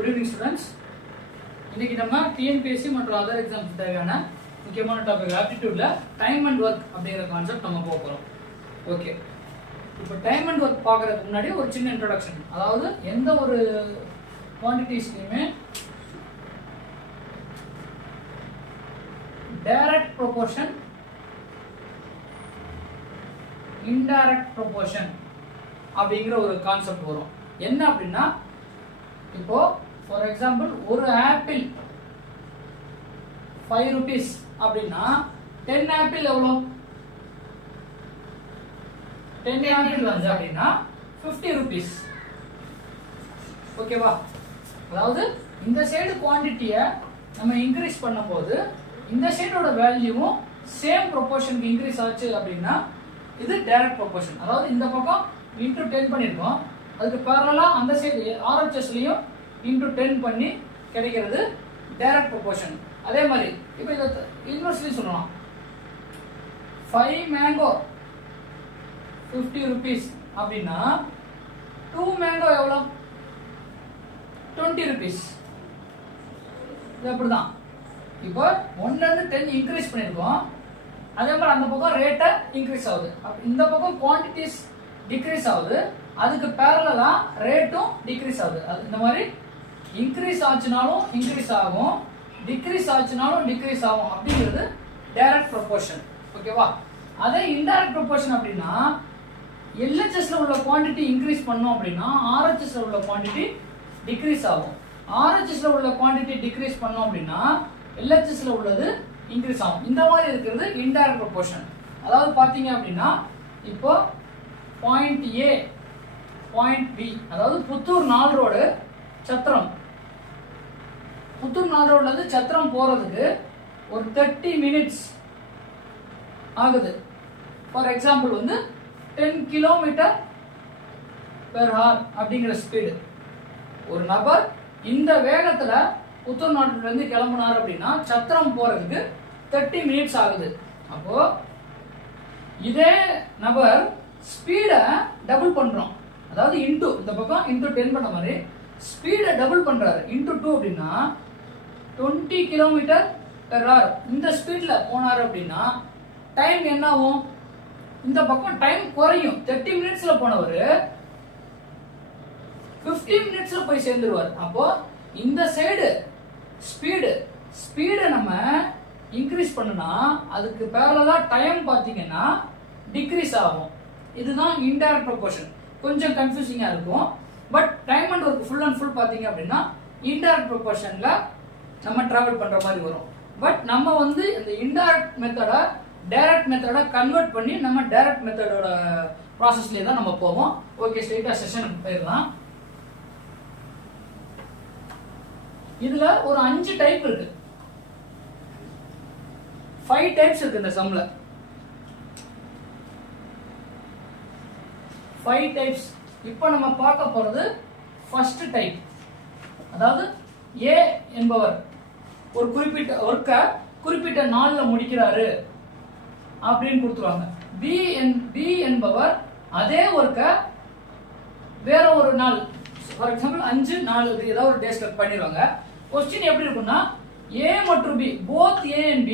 Good evening students. இன்னைக்கு நம்ம TNPSC மற்றும் அதர் எக்ஸாம்ஸ் தேவையான முக்கியமான டாபிக் ஆப்டிட்யூட்ல டைம் அண்ட் வர்க் அப்படிங்கிற கான்செப்ட் நம்ம பார்க்க போறோம். ஓகே. இப்போ டைம் அண்ட் வர்க் பார்க்கறதுக்கு முன்னாடி ஒரு சின்ன இன்ட்ரோடக்ஷன். அதாவது எந்த ஒரு குவாண்டிட்டிஸ்லயுமே டைரக்ட் ப்ரொபோர்ஷன், இன்டைரக்ட் ப்ரொபோர்ஷன் அப்படிங்கிற ஒரு கான்செப்ட் வரும். என்ன அப்படின்னா இப்போ ஃபார் எக்ஸாம்பிள் ஒரு ஆப்பிள் 5 rupees அப்படின்னா 10 ஆப்பிள் எவ்வளோ? 10 ஆப்பிள் வந்து அப்படின்னா 50 rupees. ஓகேவா? அதாவது இந்த சைடு குவாண்டிட்டியை நம்ம இன்க்ரீஸ் பண்ணும்போது இந்த சைடோட வேல்யூவும் சேம் ப்ரொபோர்ஷனுக்கு இன்க்ரீஸ் ஆச்சு அப்படின்னா இது டைரக்ட் ப்ரொபோர்ஷன். அதாவது இந்த பக்கம் இன்டூ 10 பண்ணியிருக்கோம், அதுக்கு பேரலா அந்த சைடு RHSலையும் இன்டூ 10 பண்ணி கிடைக்கிறது டைரக்ட் ப்ரொபோர்ஷன். அதே மாதிரி இப்போ இதை இன்வெர்ஸ்லி சொல்லலாம். 5 மேங்கோ 50 rupees அப்படின்னா 2 மேங்கோ எவ்வளோ? 20 rupees. இது அப்படிதான். இப்போ 1ல இருந்து 10 இன்க்ரீஸ் பண்ணியிருக்கோம், அதே மாதிரி அந்த பக்கம் ரேட்டை இன்க்ரீஸ் ஆகுது. இந்த பக்கம் குவான்டிட்டிஸ் டிக்ரீஸ் ஆகுது, அதுக்கு பேரலா ரேட்டும் டிக்ரீஸ் ஆகுது. அது இந்த மாதிரி இன்க்ரீஸ் ஆச்சுனாலும் இன்க்ரீஸ் ஆகும், டிக்ரீஸ் ஆச்சுனாலும் டிக்ரீஸ் ஆகும். அப்படிங்கிறது டைரக்ட் ப்ரொபோர்ஷன். ஓகேவா? அதே இன்டைரக்ட் ப்ரொபோர்ஷன் அப்படின்னா LHSல உள்ள குவாண்டிட்டி இன்க்ரீஸ் பண்ணோம் அப்படின்னா RHSல உள்ள குவாண்டிட்டி டிக்ரீஸ் ஆகும். RHSல உள்ள குவாண்டிட்டி டிக்ரீஸ் பண்ணோம் அப்படின்னா LHSல உள்ளது இன்க்ரீஸ் ஆகும். இந்த மாதிரி இருக்கிறது இன்டைரக்ட் ப்ரொபோர்ஷன். அதாவது பாத்தீங்க அப்படின்னா இப்போ பாயிண்ட் A பாயிண்ட் B, அதாவது புத்தூர் 4 ரோடு சத்திரம், புத்தூர் 4 ரோட்ல இருந்து சத்திரம் போறதுக்கு ஒரு 30 minutes ஆகுது. ஃபார் எக்ஸாம்பிள் வந்து 10 kilometer per hour அப்படிங்கிற ஸ்பீடு. ஒரு நபர் இந்த வேகத்துல புத்தூர் 4 இருந்து கிளம்பினார் அப்படின்னா சத்திரம் போறதுக்கு 30 minutes ஆகுது. அப்போ இதே நபர் ஸ்பீடை டபுள் பண்றோம், அதாவது இன்டூ இந்த பக்கம் இன்டூ 10 பண்ண மாதிரி ஸ்பீடை டபுள் பண்றாரு. இன்டூ 2 அப்படின்னா 20 kilometer per hour இந்த ஸ்பீட்ல போனாரு அப்படின்னா டைம் என்ன ஆகும்? இந்த பக்கம் டைம் குறையும். 30 minutesல போனவர் 15 minutesல போய் சேர்ந்துருவார். அப்போ இந்த சைடு ஸ்பீடு நம்ம இன்க்ரீஸ் பண்ணுனா அதுக்கு பேரலா டைம் பாத்தீங்கன்னா டிக்ரீஸ் ஆகும். இதுதான் இன்டைரக்ட் ப்ரொபோர்ஷன். கொஞ்சம் கன்ஃபியூசிங்கா இருக்கும், but time and work full and full பாத்தீங்க அப்படின்னா இன்டைரக்ட் ப்ரொபோர்ஷன்ல நம்ம டிராவல் பண்ற மாதிரி வரும். பட் நம்ம வந்து இந்த இன்டைரக்ட் மெத்தட டைரக்ட் மெத்தட கன்வெர்ட் பண்ணி நம்ம டைரக்ட் மெத்தடோட ப்ராசஸ்லயே தான் நம்ம போவோம். ஓகே, ஸ்ட்ரைட்டா செஷனுக்கு போயிடலாம். இதுல ஒரு 5 டைப் இருக்கு, 5 டைப்ஸ் இருக்கு இந்த சம்ல. 5 டைப்ஸ். இப்போ நம்ம பார்க்க போறது ஃபர்ஸ்ட் டைப். அதாவது A என்பவர் ஒரு குறிப்பிட்ட ஒர்க்க குறிப்பிட்ட நாள்ல முடிக்கிறாரு அப்படின்னு கொடுத்துருவாங்க. B என்பவர் அதே ஒர்க்க வேற ஒரு நாள், ஃபார் எக்ஸாம்பிள் 5 4 ஏதாவது ஒரு டேஸ்ல பண்ணிடுவாங்க. क्वेश्चन எப்படி இருக்கும்னா A மற்றும் B, both A and B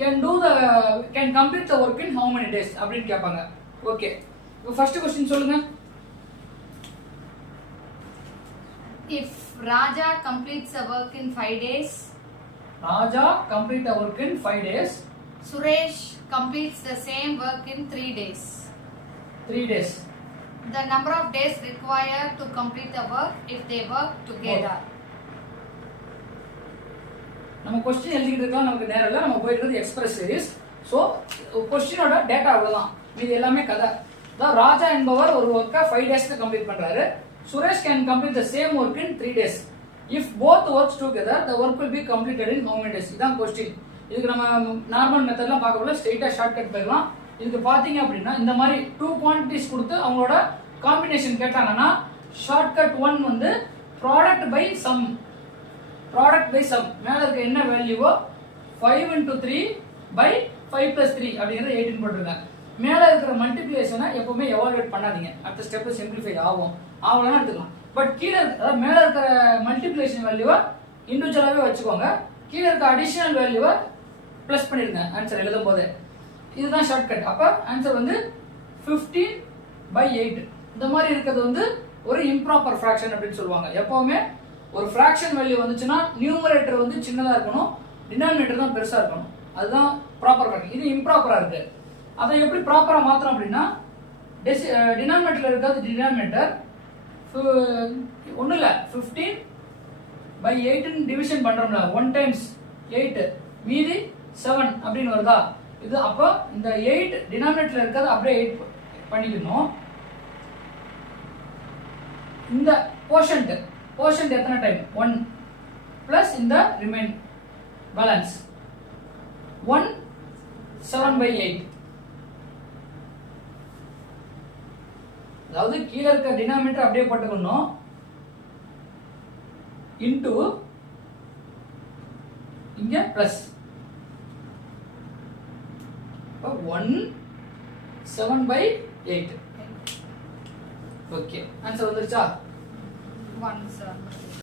can complete the work in how many days அப்படின்னு கேட்பாங்க. ஓகே, ஃபர்ஸ்ட் क्वेश्चन சொல்லுங்க. If Raja completes a work in 5 days, Raja complete a work in 5 days. Suresh completes the same work in 3 days. 3 days. The number of days required to complete the work if they work together. நம்ம question எழுதிட்டு இருக்கலாம், நமக்கு நேரம் இல்ல, நம்ம போயிட்டு express series. So क्वेश्चनோட data அவ்வளவுதான், இது எல்லாமே கதை. தான் ராஜா என்பவர் ஒரு ஒர்க்கை 5 டேஸ்ல கம்ப்ளீட் பண்றாரு. Suresh can complete the same work in 3 days. If both works together the work will be completed in how many days? இதான் क्वेश्चन. இதுக்கு நம்ம நார்மல் மெத்தட்லாம் பார்க்கறதுல ஸ்ட்ரைட்டா ஷார்ட்கட் போயிடலாம். இதுக்கு பாத்தீங்க அப்படின்னா இந்த மாதிரி 2 குவாண்டிட்டிஸ் கொடுத்து அவங்களோட காம்பினேஷன் கேட்டாங்கன்னா ஷார்ட்கட் 1 வந்து product by sum. Product by sum மேல இருக்க என்ன வேல்யூவோ 5 into 3 by 5 plus 3 அப்படிங்கறது 18 போட்டுருங்க. மேல இருக்கிற மல்டிப்ளிகேஷனை எப்பவுமே எவாலுவேட் பண்ணாதீங்க, அடுத்த ஸ்டெப் சிம்பிளிஃபை ஆகும், ஆகலன்னா எடுத்துக்கலாம். பட் கீழே அதாவது மேல இருக்கிற மல்டிப்ளை மல்டிப்ளிகேஷன் வேல்யூவை இண்டிவிஜுவலாகவே வச்சுக்கோங்க. கீழே இருக்க அடிஷனல் வேல்யூவை ப்ளஸ் பண்ணிடுங்க ஆன்சர் எழுதும் போது. இதுதான் ஷார்ட்கட். அப்போ ஆன்சர் வந்து 15/8. இந்த மாதிரி இருக்கிறது வந்து ஒரு இம்ப்ராப்பர் ஃப்ராக்ஷன் அப்படின்னு சொல்லுவாங்க. எப்பவுமே ஒரு ஃப்ராக்ஷன் வேல்யூ வந்துச்சுன்னா நியூமரேட்டர் வந்து சின்னதாக இருக்கணும், டினாமினேட்டர் தான் பெருசாக இருக்கணும். அதுதான் ப்ராப்பர் ஃப்ராக்ஷன். இது இம்ப்ராப்பராக இருக்கு. அதை எப்படி ப்ராப்பராக மாற்றணும் அப்படின்னா டினாமினேட்டரில் இருக்கிறது டினாமினேட்டர் ஒன்றும் இல்லை 15/8 டிவிஷன் பண்ணுறோம்ல 1 டைம்ஸ் 8 மீதி 7 அப்படின்னு வருதா. இது அப்போ இந்த 8 டினாமினேட்டரில் இருக்கிறது அப்படியே 8 பண்ணிக்கணும். இந்த கோஷன்ட் எத்தனை டைம் 1 பிளஸ் இந்த ரிமைன் பேலன்ஸ் 1 7/8. அதாவது கீழே இருக்க டினாமினேட்டர் அப்படியே போட்டுக்கணும் இன்டு இங்க பிளஸ் 1 7/8. ஓகே ஆன்சர் வந்துருச்சா? 1 7.